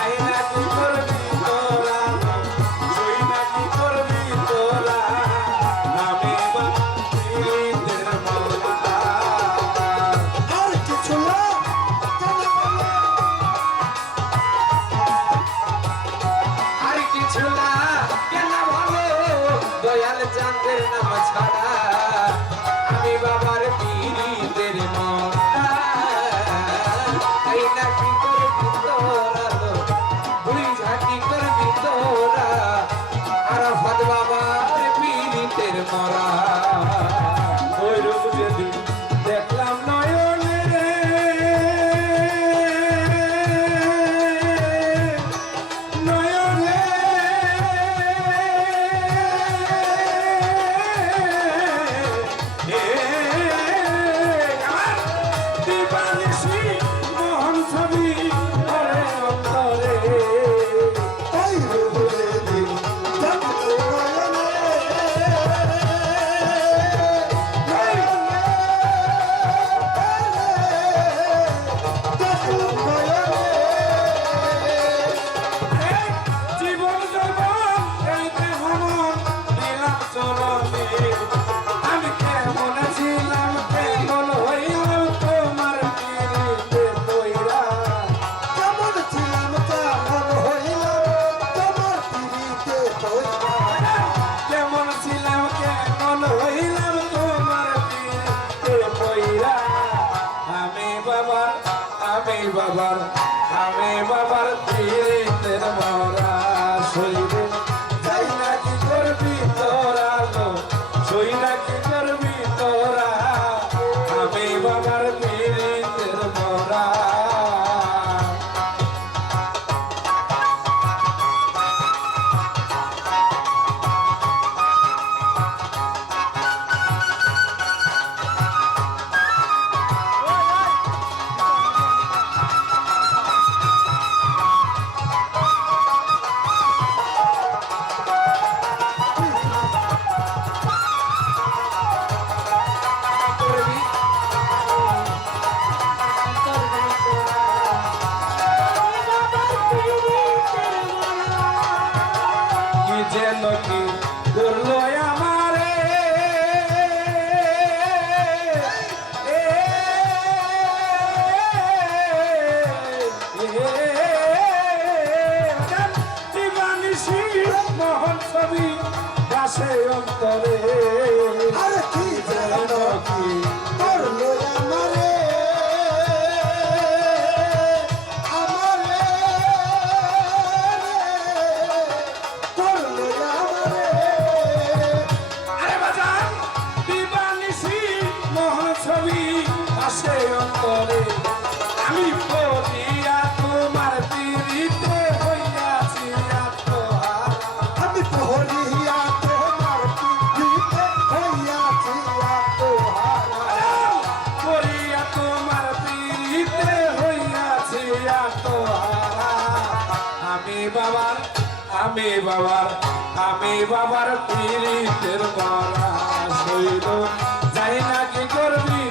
যাই না কি করবি তোরা তুই না কি করবি তোরা নামে পীড়িতের মাওলা আর কিছু না আর কিছু না কেন বলো দয়াল চাঁদের নাম ছাড়া আমি বাবার পীড়িতের মাওলা তাই না কি করবি তোরা বুড়ি ঝাঁকি করবি তোরা আর ভাত বাবার পীড়িতের মরা ওই রূপ যদি দেখলাম নয়নে নয়নে আমার দিবানিশি মোহন ছবি ঘরে অন্তরে ওই রূপে দিন দেখো জীবন যৌবন এই দেহ মন দিলাম চলনে আমি কেমন ছিলাম কেমন হইলাম তোমার পীড়িতে পইরা কেমন ছিলাম কেমন হইলাম তোমার পিড়িতে পইরা কেমন ছিলাম কেমন হইলাম তোমার পীড়িতে পইরা আমি বাবার পীড়িতের মরা শরীরে যাই না কি করবি তোরা সই না কি করবি তোরা আমি বাবার পীড়িতের মরা কি যেন কি করলো আমারে দিবানিশি মোহন ছবি বাসে অন্তরে আর কি যেন কি করলো আমারে আমারে করলো আমারে আরে বাজান দিবানিশি মোহন ছবি আসে অন্তরে আমি পড়িয়া তোমার পীড়িতে হইয়াছি আত্মহারা আমি পড়িয়া তোমার পিড়িতে হইয়াছি আত্মহারা পড়িয়া তোমার পীড়িতে হইয়াছি আত্মহারা আমি বাবার পীড়িতের মরা শৈল যাই না কি করবি